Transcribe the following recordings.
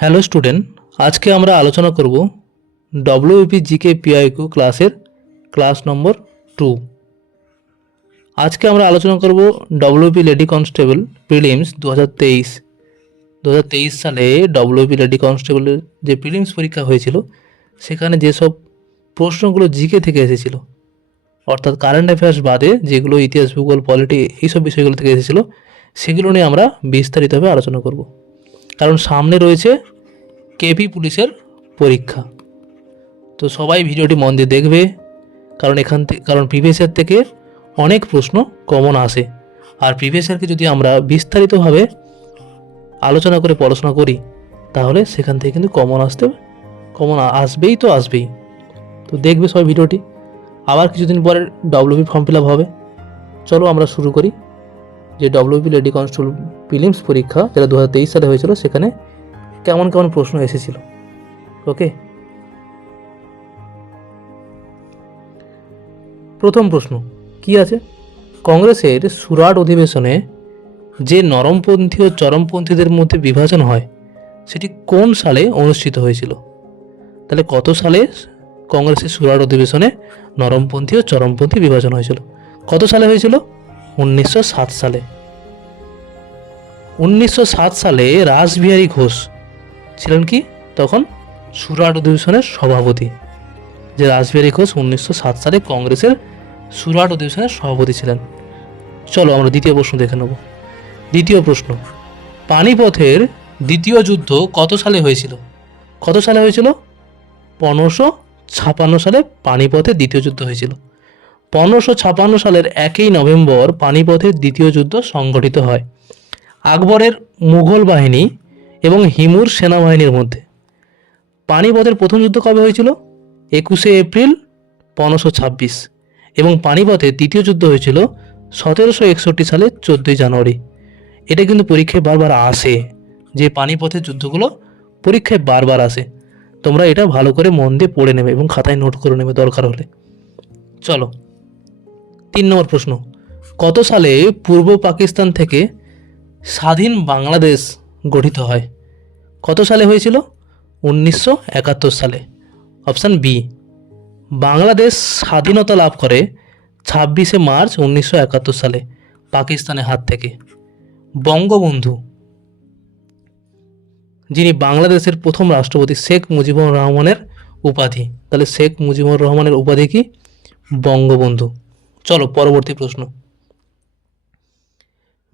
Hello student, আজকে আমরা আলোচনা করব ডব্লিউপি জিকে পিআইকিউ ক্লাসের ক্লাস নম্বর 2। আজকে আমরা আলোচনা করব ডব্লিউপি লেডি কনস্টেবল প্রিলিমস 2023 সালে ডব্লিউপি লেডি কনস্টেবলের যে প্রিলিমস পরীক্ষা হয়েছিল সেখানে যেসব প্রশ্নগুলো জিকে থেকে এসেছিল, অর্থাৎ কারেন্ট অ্যাফেয়ার্স বাদে যেগুলো ইতিহাস, ভূগোল, পলিটি এইসব বিষয়গুলো থেকে এসেছিল সেগুলো নিয়ে আমরা বিস্তারিতভাবে আলোচনা করব। কারণ সামনে রয়েছে কেপি পুলিশের পরীক্ষা। তো সবাই ভিডিওটি মন দিয়ে দেখবে, কারণ প্রিভিয়াস ইয়ার থেকে অনেক প্রশ্ন কমন আসে। আর প্রিভিয়াস ইয়ারকে যদি আমরা বিস্তারিতভাবে আলোচনা করে পড়াশোনা করি তাহলে সেখান থেকে কিন্তু কমন আসবেই। তো দেখবে সবাই ভিডিওটি। আবার কিছুদিন পরে ডব্লিউপি ফর্ম ফিল আপ হবে। চলো আমরা শুরু করি যে ডব্লিউপি লেডি কনস্টেবল প্রিলিমস পরীক্ষা যেটা 2023 সালে হয়েছিল সেখানে কেমন কেমন প্রশ্ন এসেছিল। ওকে, প্রথম প্রশ্ন কি আছে? কংগ্রেসের সুরাট অধিবেশনে যে নরমপন্থী ও চরমপন্থীদের মধ্যে বিভাজন হয় সেটি কোন সালে অনুষ্ঠিত হয়েছিল? তাহলে কত সালে কংগ্রেসের সুরাট অধিবেশনে নরমপন্থী ও চরমপন্থী বিভাজন হয়েছিল? কত সালে হয়েছিল? 1907 সালে। 1907 সালে রাসবিহারী ঘোষ ছিলেন কি তখন সুরাট অধিবেশনের সভাপতি। যে রাসবিহারী ঘোষ 1907 সালে কংগ্রেসের সুরাট অধিবেশনের সভাপতি ছিলেন। চলো আমরা দ্বিতীয় প্রশ্ন দেখে নেব। দ্বিতীয় প্রশ্ন, পানিপথের দ্বিতীয় যুদ্ধ কত সালে হয়েছিল? 1556 সালে পানিপথের দ্বিতীয় যুদ্ধ হয়েছিল। 1556 সালের 1 নভেম্বর পানিপথের দ্বিতীয় যুদ্ধ সংঘটিত হয় আকবরের মুঘল বাহিনী এবং হিমুর সেনাবাহিনীর মধ্যে। পানিপথের প্রথম যুদ্ধ কবে হয়েছিল? 21 এপ্রিল 1526 এবং পানিপথের দ্বিতীয় যুদ্ধ হয়েছিল 1761 সালের 14 জানুয়ারি। এটা কিন্তু পরীক্ষায় বারবার আসে, যে পানিপথের যুদ্ধগুলো পরীক্ষায় বারবার আসে। তোমরা এটা ভালো করে মন দিয়ে পড়ে নেবে এবং খাতায় নোট করে নেবে দরকার হলে। চলো 3 নম্বর প্রশ্ন, কত সালে পূর্ব পাকিস্তান থেকে স্বাধীন বাংলাদেশ গঠিত হয়? কত সালে হয়েছিল? 1971 সালে। Option B. বাংলাদেশ স্বাধীনতা লাভ করে 26 মার্চ 1971 সালে পাকিস্তানের হাত থেকে। বঙ্গবন্ধু যিনি বাংলাদেশের প্রথম রাষ্ট্রপতি, শেখ মুজিবুর রহমানের উপাধি। তাহলে শেখ মুজিবুর রহমানের উপাধি কি? বঙ্গবন্ধু। চলো পরবর্তী প্রশ্ন,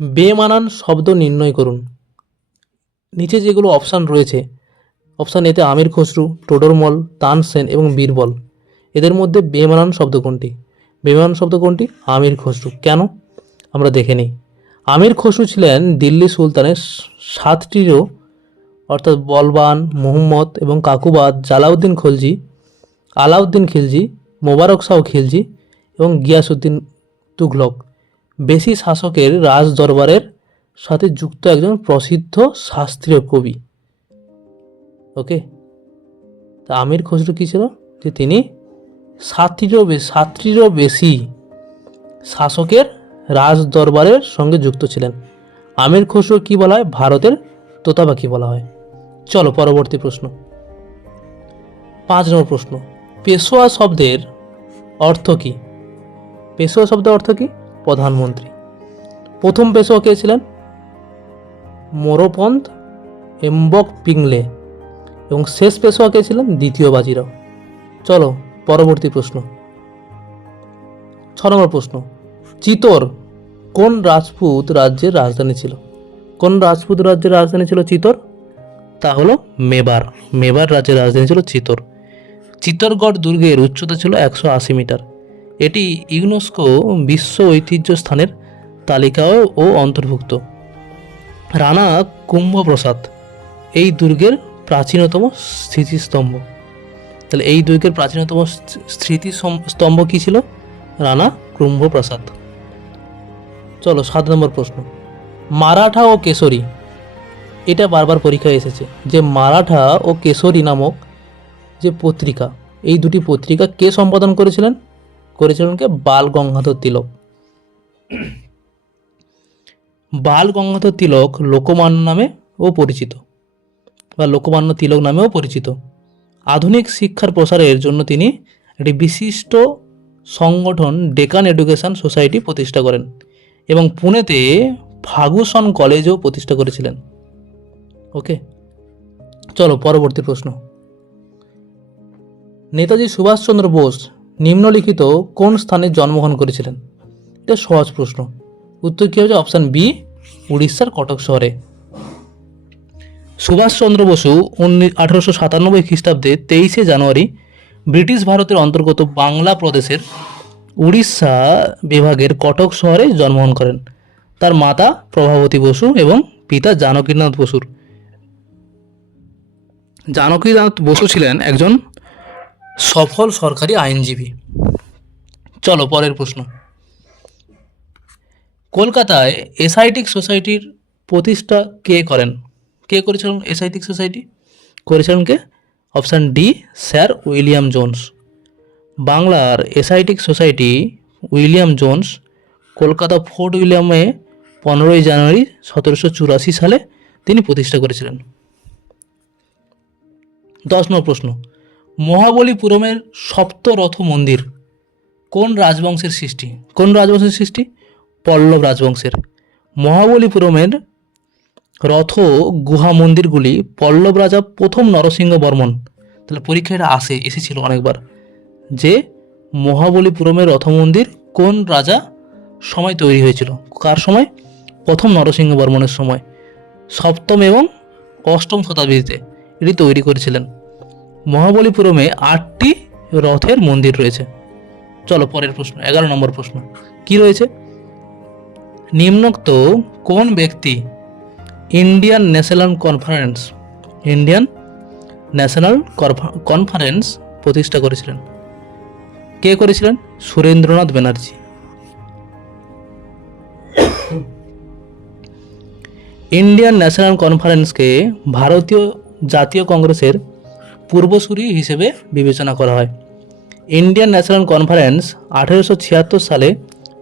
বেমানান শব্দ নির্ণয় করুন। নিচে যেগুলো অপশান রয়েছে, অপশান এতে আমির খসরু, টোডরমল, তানসেন এবং বীরবল, এদের মধ্যে বেমানান শব্দ কোনটি? আমির খসরু। কেন? আমরা দেখে নিই। আমির খসরু ছিলেন দিল্লি সুলতানের 7টিরও, অর্থাৎ বলবান, মুহম্মদ এবং কাকুবাদ, আলাউদ্দিন খিলজি, মোবারক শাহ খিলজি এবং গিয়াসউদ্দিন তুঘলক বেশি শাসকের রাজ দরবারের সাথে যুক্ত একজন প্রসিদ্ধ শাস্ত্রীয় কবি। ওকে, তা আমির খসরু কী ছিল? যে তিনি 7টিরও বেশি শাসকের রাজ দরবারের সঙ্গে যুক্ত ছিলেন। আমির খসরু কি বলা হয়? ভারতের তোতা পাখি বলা হয়। চলো পরবর্তী প্রশ্ন, 5 নম্বর প্রশ্ন, পেশোয়া শব্দের অর্থ কি? প্রধানমন্ত্রী। প্রথম পেশোয়া কে ছিলেন? মোরপন্থ এম্বক পিংলে। এবং শেষ পেশোয়া কে ছিলেন? দ্বিতীয় বাজিরাও। চলো পরবর্তী প্রশ্ন, 6 নম্বর প্রশ্ন, চিতোর কোন রাজপুত রাজ্যের রাজধানী ছিল? চিতোর? তা হলো মেবার রাজ্যের রাজধানী ছিল চিতোর। চিতোরগড় দুর্গের উচ্চতা ছিল 180 মিটার। এটি ইউনেস্কো বিশ্ব ঐতিহ্য স্থানের তালিকাও অন্তর্ভুক্ত। রানা কুম্ভপ্রসাদ এই দুর্গের প্রাচীনতম স্মৃতিস্তম্ভ। তাহলে এই দুর্গের প্রাচীনতম স্মৃতিস্তম্ভ কী ছিল? রানা কুম্ভপ্রসাদ। চলো 7 নম্বর প্রশ্ন, মারাঠা ও কেশরী, এটা বারবার পরীক্ষায় এসেছে, যে মারাঠা ও কেশরী নামক যে পত্রিকা, এই দুটি পত্রিকা কে সম্পাদন করেছিলেন? কে? বাল গঙ্গাধর তিলক। বাল গঙ্গাধর তিলক লোকমান্য নামে ও পরিচিত। বা লোকমান্য তিলক নামেও পরিচিত। আধুনিক শিক্ষার প্রসারের জন্য তিনি একটি বিশিষ্ট সংগঠন ডেকান এডুকেশন সোসাইটি প্রতিষ্ঠা করেন এবং পুনেতে ফার্গুসন কলেজও প্রতিষ্ঠা করেছিলেন। ওকে, চলো পরবর্তী প্রশ্ন। নেতাজি সুভাষচন্দ্র বোস নিম্নলিখিত কোন স্থানে জন্মগ্রহণ করেছিলেন? এটা সহজ প্রশ্ন। উত্তর কী হবে? অপশান বি, উড়িষ্যার কটক শহরে। সুভাষচন্দ্র বসু 1897 খ্রিস্টাব্দে 23শে জানুয়ারি ব্রিটিশ ভারতের অন্তর্গত বাংলা প্রদেশের উড়িষ্যা বিভাগের কটক শহরে জন্মগ্রহণ করেন। তার মাতা প্রভাবতী বসু এবং পিতা জানকীনাথ বসু। জানকীনাথ বসু ছিলেন একজন সফল সরকারি আইনজীবী। চলো পরের প্রশ্ন। কলকাতায় এসআইটিক সোসাইটির প্রতিষ্ঠা কে করেন? কে করেছিলেন এসআইটিক সোসাইটি? করেছিলেন কে? Option D, sir William Jones. বাংলার Asiatic society William Jones Kolkata fort উইলিয়ামে 15ই জানুয়ারি 1784 সালে তিনি প্রতিষ্ঠা করেছিলেন। 10 নম্বর প্রশ্ন। মহাবলীপুরমের সপ্তরথ মন্দির কোন রাজবংশের সৃষ্টি? কোন রাজবংশের সৃষ্টি? পল্লব রাজবংশের। মহাবলীপুরমের রথ গুহা মন্দিরগুলি পল্লব রাজা প্রথম নরসিংহ বর্মন, তাহলে পরীক্ষায় এটা এসেছিল অনেকবার, যে মহাবলীপুরমের রথ মন্দির কোন রাজা সময় তৈরি হয়েছিল? কার সময়? প্রথম নরসিংহ বর্মনের সময়, 7ম এবং 8ম শতাব্দীতে এটি তৈরি করেছিলেন। মহাবলীপুরমে 8টি রথের মন্দির রয়েছে। চলো পরের প্রশ্ন, 11 নম্বর প্রশ্ন কি রয়েছে? নিম্নোক্ত কোন ব্যক্তি ইন্ডিয়ান ন্যাশনাল কনফারেন্স প্রতিষ্ঠা করেছিলেন? কে করেছিলেন? সুরেন্দ্রনাথ ব্যানার্জি। ইন্ডিয়ান ন্যাশনাল কনফারেন্সকে ভারতীয় জাতীয় কংগ্রেসের পূর্বসূরি হিসেবে বিবেচনা করা হয়। ইন্ডিয়ান ন্যাশনাল কনফারেন্স 1876 সালে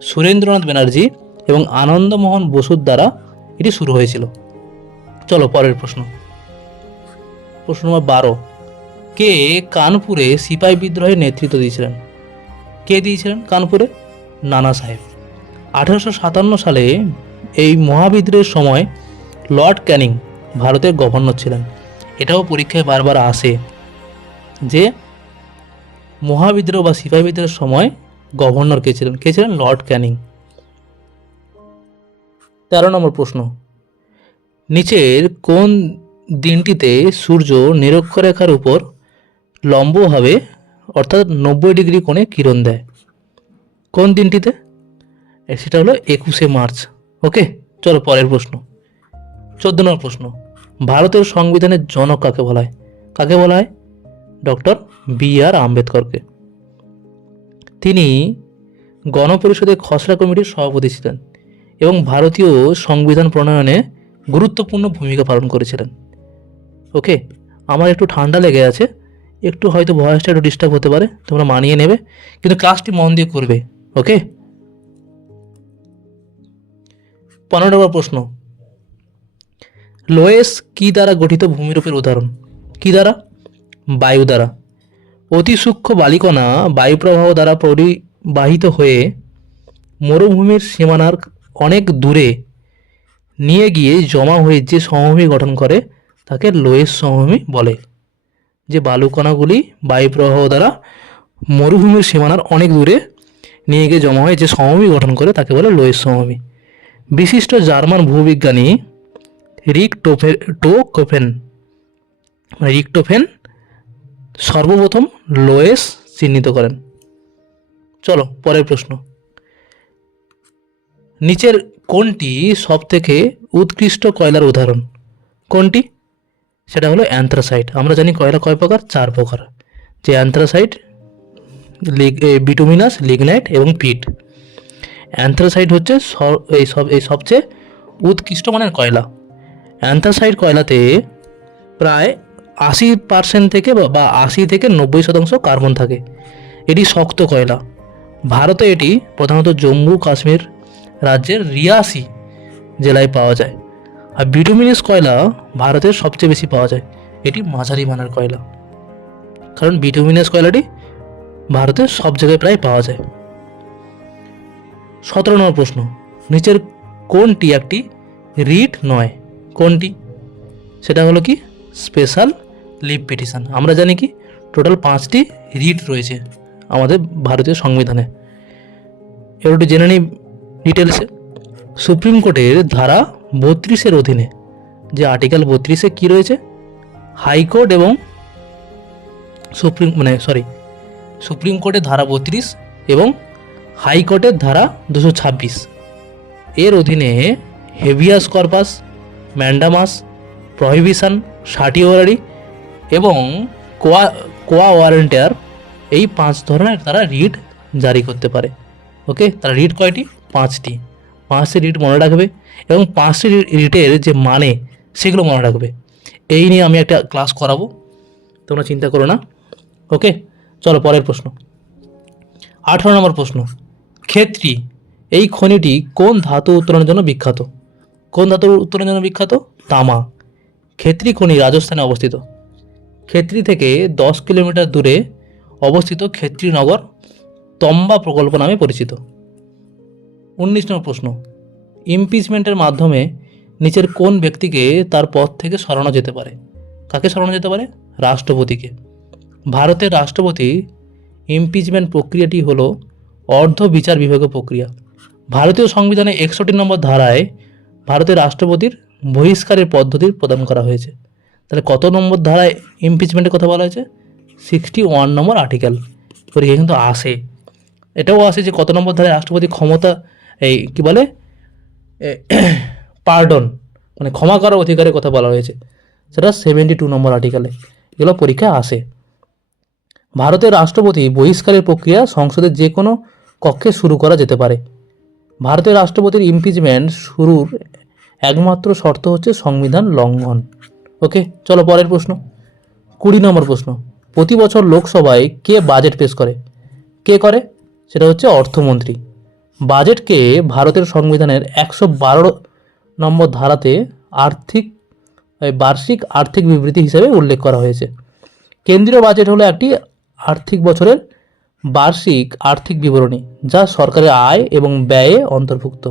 সুরেন্দ্রনাথ ব্যানার্জি এবং আনন্দমোহন বসুর দ্বারা এটি শুরু হয়েছিল। চলো পরের প্রশ্ন। প্রশ্ন নম্বর 12। কে কানপুরে সিপাহী বিদ্রোহের নেতৃত্ব দিয়েছিলেন? কে দিয়েছিলেন কানপুরে? নানা সাহেব। 1857 সালে এই মহাবিদ্রোহের সময় লর্ড ক্যানিং ভারতের গভর্নর ছিলেন। এটাও পরীক্ষায় বারবার আসে যে মহাবিদ্রোহ বা সিপাহী বিদ্রোহের সময় গভর্নর কে ছিলেন? কে ছিলেন? লর্ড ক্যানিং। 13 নম্বর প্রশ্ন। নিচের কোন দিনটিতে সূর্য নিরক্ষরেখার উপর লম্বভাবে অর্থাৎ 90 ডিগ্রি কোণে কিরণ দেয়? কোন দিনটিতে? সেটা হলো 21শে মার্চ। ওকে, চলো পরের প্রশ্ন। 14 নম্বর প্রশ্ন। ভারতের সংবিধানের জনক কাকে বলা হয়? কাকে বলা হয়? Doctor B R. আম্বেদকরকে। তিনি গণপরিষদের খসড়া কমিটির সভাপতি ছিলেন এবং ভারতীয় সংবিধান প্রণয়নে গুরুত্বপূর্ণ ভূমিকা পালন করেছিলেন। ওকে, আমার একটু ঠান্ডা লেগে আছে, একটু হয়তো ভয়েসটা একটু ডিস্টার্ব হতে পারে, তোমরা মানিয়ে নেবে, কিন্তু ক্লাসটি মন দিয়ে করবে। ওকে, 15 নম্বর প্রশ্ন। লোয়েস কি দ্বারা গঠিত ভূমিরূপের উদাহরণ? কি দ্বারা? বায়ু দ্বারা। অতি সূক্ষ্ম বালিকণা বায়ুপ্রবাহ দ্বারা পরিবাহিত হয়ে মরুভূমির সীমানার অনেক দূরে নিয়ে গিয়ে জমা হয়ে যে সমভূমি গঠন করে তাকে লোয়েস সমভূমি বলে। যে বালুকণাগুলি বায়ুপ্রবাহ দ্বারা মরুভূমির সীমানার অনেক দূরে নিয়ে গিয়ে জমা হয়ে যে সমভূমি গঠন করে তাকে বলে লোয়েস সমভূমি। বিশিষ্ট জার্মান ভূবিজ্ঞানী রিকটোফেন সর্বপ্রথম লোয়েস চিহ্নিত করেন। চলো পরের প্রশ্ন। নিচের কোনটি সবথেকে উৎকৃষ্ট কয়লার উদাহরণ? কোনটি? সেটা হলো অ্যান্থ্রাসাইট। আমরা জানি কয়লা কয় প্রকার? 4 প্রকার, যে অ্যান্থ্রাসাইট, বিটুমিনাস, লিগনাইট এবং পিট। অ্যান্থ্রাসাইট হচ্ছে এই সবচেয়ে উৎকৃষ্ট মানের কয়লা। অ্যান্থ্রাসাইট কয়লাতে প্রায় 80% থেকে বা 80 থেকে 90% কার্বন থাকে। এটি শক্ত কয়লা। ভারতে এটি প্রধানত জম্মু কাশ্মীর রাজ্যের রিয়াসি জেলায় পাওয়া যায়। আর বিটুমিনাস কয়লা ভারতের সবচেয়ে বেশি পাওয়া যায়। এটি মাঝারি মানের কয়লা, কারণ বিটুমিনাস কয়লাটি ভারতের সব জায়গায় প্রায় পাওয়া যায়। 17 নম্বর প্রশ্ন, নিচের কোনটি একটি রিট নয়? কোনটি? সেটা হলো কি স্পেশাল লিভ পিটিশন। আমরা জানি কি টোটাল 5টি রিট রয়েছে আমাদের ভারতীয় সংবিধানে। এবার একটু জেনে নিই ডিটেলসে। সুপ্রিম কোর্টের ধারা 32-এর অধীনে যে আর্টিকেল 32-এ কী রয়েছে, হাইকোর্ট এবং সুপ্রিম কোর্টের ধারা 32 এবং হাইকোর্টের ধারা 226 এর অধীনে হেভিয়াস কর্পাস, ম্যান্ডামাস, প্রহিবিশন, সার্টিওরারি এবং কোয়া ওয়ারেন্টার, এই 5 ধরনের তারা রিট জারি করতে পারে। ওকে, তারা রিট কয়টি? 5টি রিট মনে রাখবে এবং 5টি রিটের যে মানে সেগুলো মনে রাখবে। এই নিয়ে আমি একটা ক্লাস করাবো, তোমরা চিন্তা করো না। ওকে, চলো পরের প্রশ্ন। 18 নম্বর প্রশ্ন, ক্ষেত্রী এই খনিটি কোন ধাতু উত্তোলনের জন্য বিখ্যাত? কোন ধাতু উত্তোলনের জন্য বিখ্যাত? তামা। ক্ষেত্রী খনি রাজস্থানে অবস্থিত। ক্ষেত্রী থেকে 10 কিলোমিটার দূরে অবস্থিত ক্ষেত্রীনগর তম্বা প্রকল্প নামে পরিচিত। 19 নম্বর প্রশ্ন, ইমপিচমেন্টের মাধ্যমে নিচের কোন ব্যক্তিকে তার পদ থেকে সরানো যেতে পারে? কাকে সরানো যেতে পারে? রাষ্ট্রপতিকে। ভারতের রাষ্ট্রপতি ইমপিচমেন্ট প্রক্রিয়াটি হলো অর্ধ বিচার বিভাগীয় প্রক্রিয়া। ভারতীয় সংবিধানে 61 নম্বর ধারায় ভারতের রাষ্ট্রপতির বহিষ্কারের পদ্ধতির প্রদান করা হয়েছে। তাহলে কত নম্বর ধারায় ইমপিচমেন্টের কথা বলা হয়েছে? 61 নম্বর আর্টিকেল। পরীক্ষা কিন্তু আসে, এটাও আসে যে কত নম্বর ধারায় রাষ্ট্রপতি ক্ষমতা এই কি বলে পার্ডন মানে ক্ষমা করার অধিকারের কথা বলা হয়েছে, সেটা 72 নম্বর আর্টিকেলে। এগুলো পরীক্ষায় আসে। ভারতের রাষ্ট্রপতি বহিষ্কারের প্রক্রিয়া সংসদের যে কোনো কক্ষে শুরু করা যেতে পারে। ভারতের রাষ্ট্রপতির ইমপিচমেন্ট শুরুর একমাত্র শর্ত হচ্ছে সংবিধান লঙ্ঘন। ওকে, চলো পরের প্রশ্ন। 20 নম্বর প্রশ্ন, প্রতি বছর লোকসভায় কে বাজেট পেশ করে? কে করে? সেটা হচ্ছে অর্থমন্ত্রী। বাজেটকে ভারতের সংবিধানের 112 নম্বর ধারাতে বার্ষিক আর্থিক বিবৃতি হিসেবে উল্লেখ করা হয়েছে। কেন্দ্রীয় বাজেট হলো একটি আর্থিক বছরের বার্ষিক আর্থিক বিবরণী, যা সরকারের আয় এবং ব্যয়ে অন্তর্ভুক্ত।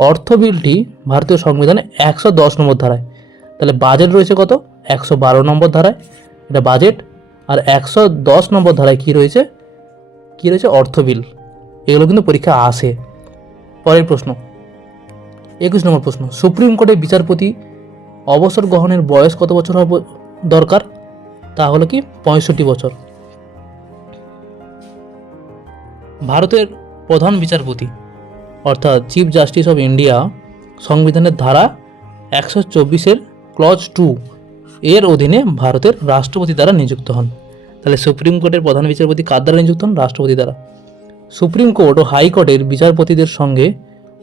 অর্থ বিলটি ভারতীয় সংবিধানে 110 নম্বর ধারায়। তাহলে বাজেট রয়েছে কত? 112 নম্বর ধারায়, এটা বাজেট। আর 110 নম্বর ধারায় কী রয়েছে? অর্থ বিল। এগুলো কিন্তু পরীক্ষা আসে। পরের প্রশ্ন, 21 নম্বর প্রশ্ন, সুপ্রিম কোর্টের বিচারপতি অবসর গ্রহণের বয়স কত বছর হওয়া দরকার? তা হলো কি 65 বছর। ভারতের প্রধান বিচারপতি অর্থাৎ চিফ জাস্টিস অফ ইন্ডিয়া সংবিধানের ধারা 124-এর ক্লজ 2 এর অধীনে ভারতের রাষ্ট্রপতি দ্বারা নিযুক্ত হন। তাহলে সুপ্রিম কোর্টের প্রধান বিচারপতি কার দ্বারা নিযুক্ত হন? রাষ্ট্রপতি দ্বারা। সুপ্রিম কোর্ট ও হাইকোর্টের বিচারপতিদের সঙ্গে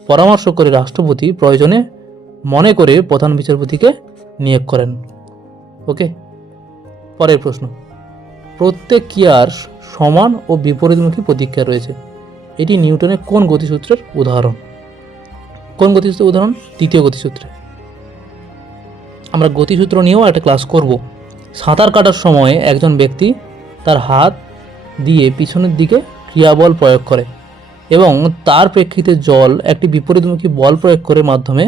পরামর্শ করে রাষ্ট্রপতি প্রয়োজনে মনে করে প্রধান বিচারপতিকে নিয়োগ করেন। ওকে, পরের প্রশ্ন, প্রত্যেক ক্রিয়ার সমান ও বিপরীতমুখী প্রতিক্রিয়া রয়েছে। এটি নিউটনের কোন গতিসূত্রের উদাহরণ? কোন গতিসূত্রের উদাহরণ? তৃতীয় গতিসূত্রে। আমরা গতিসূত্র নিয়েও একটা ক্লাস করব। সাঁতার কাটার সময় একজন ব্যক্তি তার হাত দিয়ে পিছনের দিকে ক্রিয়াবল প্রয়োগ করে এবং তার প্রেক্ষিতে জল একটি বিপরীতমুখী বল প্রয়োগ করে মাধ্যমে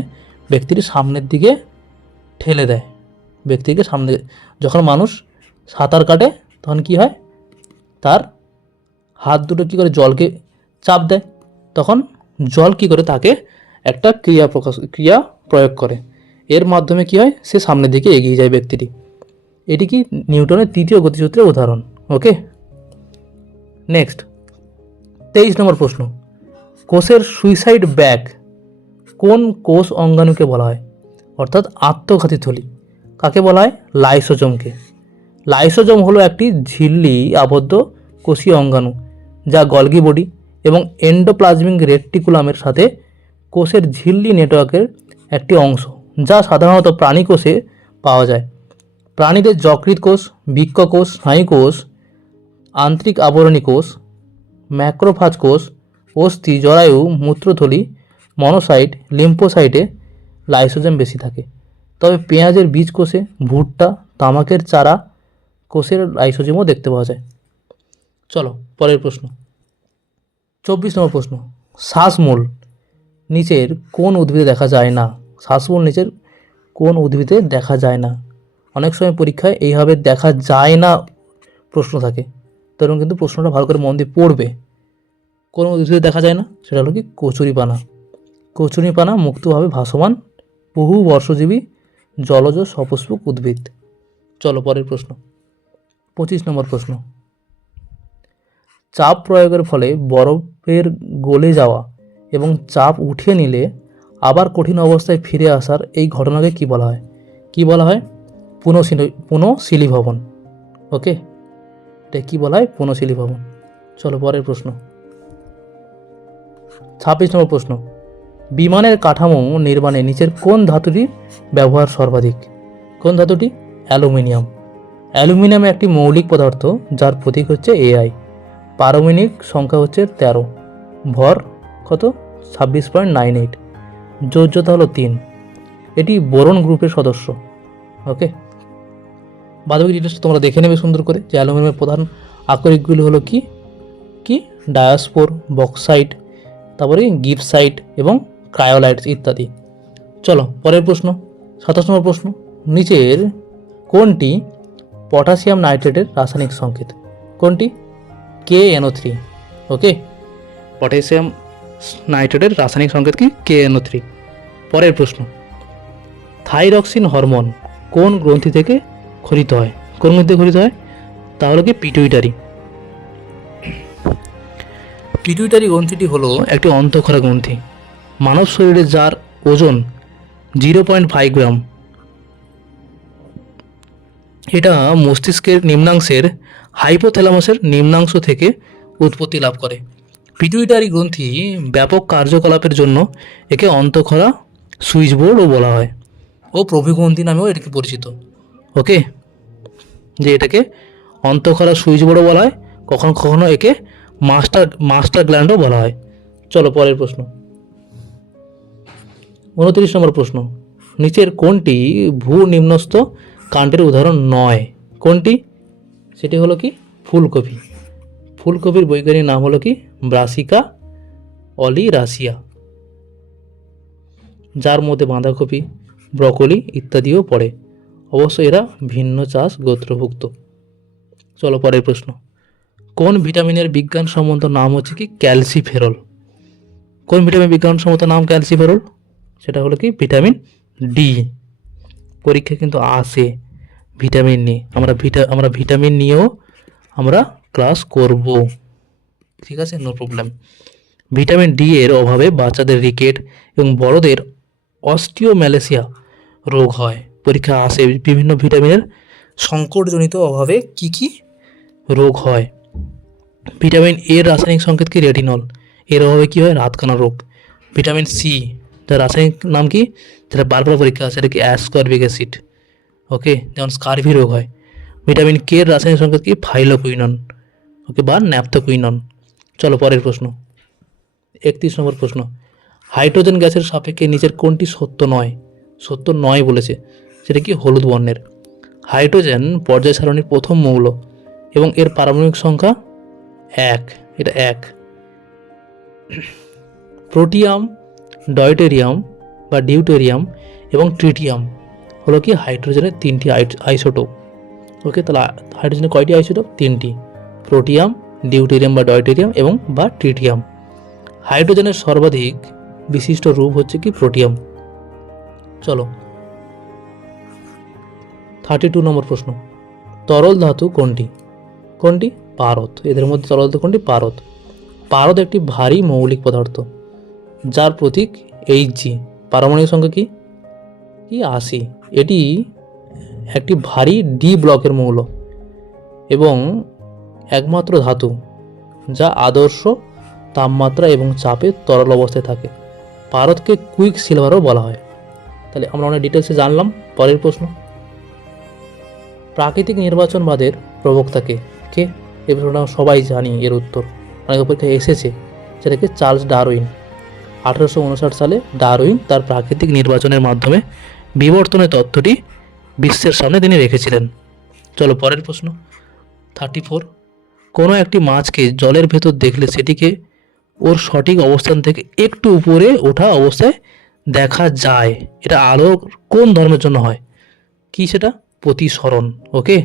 ব্যক্তিটি সামনের দিকে ঠেলে দেয়। ব্যক্তিকে সামনে, যখন মানুষ সাঁতার কাটে তখন কি হয়? তার হাত দুটো কী করে জলকে চাপ দেয়, তখন জল কী করে তাকে একটা ক্রিয়া প্রয়োগ করে, এর মাধ্যমে কি হয়? সে সামনের দিকে এগিয়ে যায় ব্যক্তিটি। এটি কি নিউটনের তৃতীয় গতিসূত্রের উদাহরণ। ওকে, নেক্সট 23 নম্বর প্রশ্ন, কোষের সুইসাইড ব্যাগ কোন কোষ অঙ্গাণুকে বলা হয়? অর্থাৎ আত্মঘাতী থলি কাকে বলা হয়? লাইসোজোমকে। লাইসোজোম হলো একটি ঝিল্লি আবদ্ধ কোষীয় অঙ্গাণু, যা গলগি বডি এবং এন্ডোপ্লাজমিক রেটিকুলামের সাথে কোষের ঝিল্লি নেটওয়ার্কের একটি অংশ, যা সাধারণত প্রাণী কোষে পাওয়া যায়। প্রাণীদের যকৃৎ কোষ, বৃক্ক কোষ, স্নায়ু কোষ, আন্তরিক আবরণী কোষ, ম্যাক্রোফাজ কোষ, অস্থি, জরায়ু, মূত্রথলি, মনোসাইট, লিম্ফোসাইটে লাইসোজোম বেশি থাকে। তবে পেঁয়াজের বীজ কোষে, ভুট্টা, তামাকের চারা কোষের লাইসোজোমও দেখতে পাওয়া যায়। চলো পরের প্রশ্ন, 24 নম্বর প্রশ্ন, শ্বাসমূল নিচের কোন উদ্ভিদে দেখা যায় না? শ্বাসমূল নিচের কোন উদ্ভিদে দেখা যায় না? অনেক সময় পরীক্ষায় এইভাবে দেখা যায় না প্রশ্ন থাকে, তখন কিন্তু প্রশ্নটা ভালো করে মন দিয়ে পড়বে। কোন উদ্ভিদে দেখা যায় না? সেটা হলো কি কচুরিপানা। কচুরিপানা মুক্তভাবে ভাসমান বহু বর্ষজীবী জলজ সপুষ্পক উদ্ভিদ। চলো পরের প্রশ্ন, 25 নম্বর প্রশ্ন, চাপ প্রয়োগের ফলে বরফের গলে যাওয়া এবং চাপ উঠিয়ে নিলে আবার কঠিন অবস্থায় ফিরে আসার এই ঘটনাকে কি বলা হয়? কি বলা হয়? পুনঃশীলীভবন। ওকে, এটা কি বলা হয়? পুনঃশীলীভবন। চলো পরের প্রশ্ন, 26 নম্বর প্রশ্ন, বিমানের কাঠামো নির্মাণে নিচের কোন ধাতুটির ব্যবহার সর্বাধিক? কোন ধাতুটি? অ্যালুমিনিয়াম। অ্যালুমিনিয়াম একটি মৌলিক পদার্থ যার প্রতীক হচ্ছে AI। পারমাণবিক সংখ্যা হচ্ছে 13, ভর কত? 26.98, যোজ্যতা হলো 3। এটি বোরন গ্রুপের সদস্য। ওকে, বাদবাকি ডিটেলস তোমরা দেখে নেবে সুন্দর করে যে অ্যালুমিনিয়ামের প্রধান আকরিকগুলি হলো কি কি ডায়াস্পোর, বক্সাইট, তারপরে গিপসাইট এবং ক্রায়োলাইটস ইত্যাদি। চলো পরের প্রশ্ন, 27 নম্বর প্রশ্ন, নিচের কোনটি পটাশিয়াম নাইট্রেটের রাসায়নিক সংকেত? কোনটি? KNO3। ওকে, পটাশিয়াম নাইট্রেটের রাসায়নিক সংকেত কি? KNO3। পরের প্রশ্ন, থাইরক্সিন হরমোন কোন গ্রন্থি থেকে ক্ষরিত হয়? কোন গ্রন্থি থেকে ক্ষরিত হয়? তাহলে কি পিটুইটারি। পিটুইটারি গ্রন্থিটি হলো একটি অন্তঃক্ষরা গ্রন্থি। মানব শরীরে যার ওজন 0.5 গ্রাম, এটা মস্তিষ্কের নিম্নাংশের হাইপোথ্যালামাসের নিম্নাংশ থেকে উৎপত্তি লাভ করে। পিটুইটারি গ্রন্থি ব্যাপক কার্যকলাপের জন্য একে অন্তঃক্ষরা সুইচবোর্ডও বলা হয় ও প্রভিগ্রন্থি নামেও এটাকে পরিচিত। ওকে, যে এটাকে অন্তঃক্ষরা সুইচবোর্ডও বলা হয়, কখনো কখনো একে মাস্টার গ্ল্যান্ডও বলা হয়। চলো পরের প্রশ্ন, 29 নম্বর প্রশ্ন, নিচের কোনটি ভূ নিম্নস্থ কাণ্ডের উদাহরণ নয়? কোনটি? সেটি হলো কি ফুলকপি। ফুলকপির বৈজ্ঞানিক নাম হলো কি ব্রাসিকা অলিরাসিয়া, যার মধ্যে বাঁধাকপি, ব্রকলি ইত্যাদিও পড়ে। অবশ্য এরা ভিন্ন চাষ গোত্রভুক্ত। চলো পরের প্রশ্ন, কোন ভিটামিনের বিজ্ঞানসম্মত নাম হচ্ছে কি ক্যালসিফেরল? কোন ভিটামিন বিজ্ঞানসম্মত নাম ক্যালসিফেরল? সেটা হলো কি ভিটামিন ডি। পরীক্ষা কিন্তু আসে ভিটামিন নিয়ে, আমরা ভিটামিন নিয়েও আমরা ক্লাস করব, ঠিক আছে, নো প্রবলেম। ভিটামিন ডি এর অভাবে বাচ্চাদের রিকেট এবং বড়দের অস্টিওম্যালেসিয়া রোগ হয়। পরীক্ষা আসে বিভিন্ন ভিটামিনের সংকটজনিত অভাবে কি কি রোগ হয়। ভিটামিন এর রাসায়নিক সংকেত কি রেটিনল, এর অভাবে কি হয় রাতকানা রোগ। ভিটামিন সি, যার রাসায়নিক নাম কি, যেটা বারবার পরীক্ষা আছে, এটা কি অ্যাসকর্বিক অ্যাসিড। ওকে, যেমন স্কারভি রোগ হয়। ভিটামিন কে এর রাসায়নিক সংকেত কি ফাইলোকুইনন, ওকে, বা ন্যাপথোকুইনন। চলো পরের প্রশ্ন, 31 নম্বর প্রশ্ন, হাইড্রোজেন গ্যাসের সাপেক্ষে নিচের কোনটি সত্য নয়? সত্য নয় বলেছে, সেটা কি হলুদ বর্ণের। হাইড্রোজেন পর্যায় সারণীর প্রথম মৌল এবং এর পারমাণবিক সংখ্যা 1, এটা 1। প্রোটিয়াম, ডয়টেরিয়াম বা ডিউটেরিয়াম এবং ট্রিটিয়াম হলো কি হাইড্রোজেনের 3টি আইসোটোপ। ওকে, তাহলে হাইড্রোজেনের কয়টি আইসোটোপ? 3টি, প্রোটিয়াম, ডিউটেরিয়াম বা ডয়টেরিয়াম এবং বা ট্রিটিয়াম। হাইড্রোজেনের সর্বাধিক বিশিষ্ট রূপ হচ্ছে কি প্রোটিয়াম। চলো 32 নম্বর প্রশ্ন, তরল ধাতু কোনটি? কোনটি? পারদ। এদের মধ্যে তরল ধাতু কোনটি? পারদ। পারদ একটি ভারী মৌলিক পদার্থ যার প্রতীক Hg। পারমাণবিক সংখ্যা কি? 80। এটি একটি ভারী ডি ব্লকের মৌল এবং একমাত্র ধাতু যা আদর্শ তাপমাত্রা এবং চাপে তরল অবস্থায় থাকে। পারদকে কুইক সিলভারও বলা হয়। তাহলে আমরা অনেক ডিটেলসে জানলাম। পরের প্রশ্ন, প্রাকৃতিক নির্বাচনবাদের প্রবক্তাকে কে? এই প্রশ্নটা সবাই জানি, এর উত্তর অনেক পরীক্ষায় এসেছে, সেটাকে চার্লস ডারউইন। 1859 সালে ডারউইন তার প্রাকৃতিক নির্বাচনের মাধ্যমে বিবর্তনের তত্ত্বটি বিশ্বের সামনে তিনি রেখেছিলেন। চলো পরের প্রশ্ন 34। কোনো একটি মাছকে জলের ভেতর দেখলে সেটিকে ওর সঠিক অবস্থান থেকে একটু উপরে ওঠা অবস্থায় দেখা যায়। এটা আলোর কোন ধর্মের জন্য হয়? কি সেটা? প্রতিসরণ। ওকে,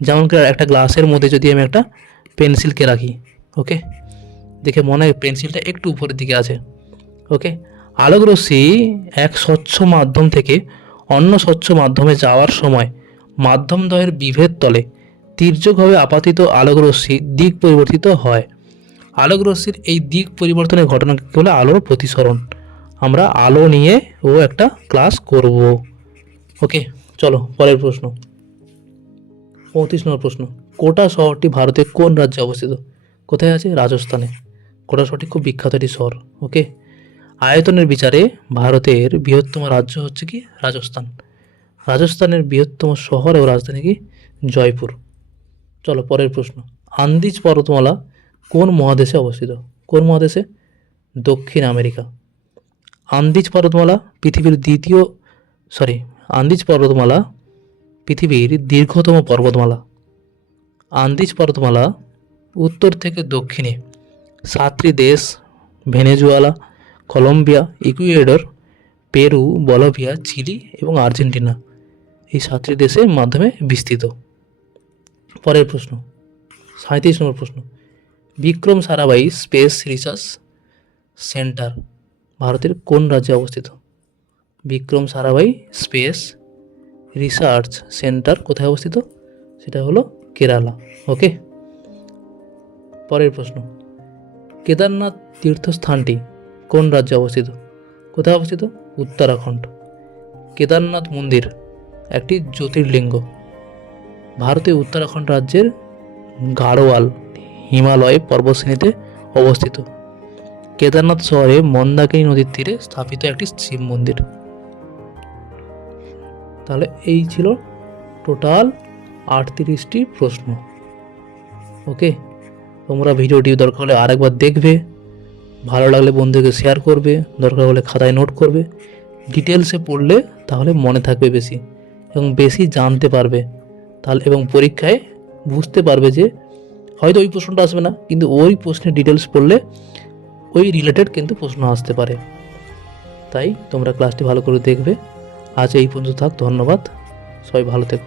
যেমন কি একটা গ্লাসের মধ্যে যদি আমি একটা পেন্সিলকে রাখি, ওকে, দেখে মনে হয় পেন্সিলটা একটু উপরের দিকে আছে। ওকে, আলোক রশ্মি এক স্বচ্ছ মাধ্যম থেকে অন্য স্বচ্ছ মাধ্যমে যাওয়ার সময় মাধ্যমদ্বয়ের বিভেদ তলে তির্যকভাবে আপাতিত আলোক রশ্মি দিক পরিবর্তিত হয়। আলোক রশ্মির এই দিক পরিবর্তনের ঘটনাকে কি বলে? আলোর প্রতিসরণ। আমরা আলো নিয়ে একটা ক্লাস করব। ওকে, চলো পরের প্রশ্ন 35 নম্বর প্রশ্ন। কোটা শহরটি ভারতের কোন রাজ্যে অবস্থিত? কোথায় আছে? রাজস্থানে। কোটা শহরটি খুব বিখ্যাত একটি শহর। ওকে, আয়তনের বিচারে ভারতের বৃহত্তম রাজ্য হচ্ছে কি? রাজস্থান। রাজস্থানের বৃহত্তম শহর ও রাজধানী কি? জয়পুর। চলো পরের প্রশ্ন। আন্দিজ পর্বতমালা কোন মহাদেশে অবস্থিত? কোন মহাদেশে? দক্ষিণ আমেরিকা। আন্দিজ পর্বতমালা পৃথিবীর আন্দিজ পর্বতমালা পৃথিবীর দীর্ঘতম পর্বতমালা। আন্দিজ পর্বতমালা উত্তর থেকে দক্ষিণে 7টি দেশ Venezuela, Colombia, Ecuador, Peru, Bolivia, Chile এবং আর্জেন্টিনা, এই 7টি দেশের মাধ্যমে বিস্তৃত। পরের প্রশ্ন 37 নম্বর প্রশ্ন। Vikram Sarabhai space research centre ভারতের কোন রাজ্যে অবস্থিত? Vikram Sarabhai space research centre কোথায় অবস্থিত? সেটা হলো কেরালা। ওকে, পরের প্রশ্ন। কেদারনাথ তীর্থস্থানটি কোন রাজ্যে অবস্থিত? কোথায় অবস্থিত? উত্তরাখণ্ড। কেদারনাথ মন্দির একটি জ্যোতির্লিঙ্গ। ভারতের উত্তরাখণ্ড রাজ্যের গাড়োয়াল হিমালয় পর্বতশ্রেণীতে অবস্থিত। কেদারনাথ শহরে মন্দাকিনী নদীর তীরে স্থাপিত একটি শিব মন্দির। তাহলে এই ছিল টোটাল 38টি প্রশ্ন। ওকে, তোমরা ভিডিওটি দরকার হলে আরেকবার দেখবে, ভালো লাগলে বন্ধুকে শেয়ার করবে, দরকার হলে খাতায় নোট করবে। ডিটেলসে পড়লে তাহলে মনে থাকবে বেশি এবং বেশি জানতে পারবে তাহলে, এবং পরীক্ষায় বুঝতে পারবে যে হয়তো ওই প্রশ্নটা আসবে না, কিন্তু ওই প্রশ্নের ডিটেলস পড়লে ওই রিলেটেড কিন্তু প্রশ্ন আসতে পারে। তাই তোমরা ক্লাসটি ভালো করে দেখবে। আজ এই পর্যন্ত থাক। ধন্যবাদ, সবাই ভালো থেকো।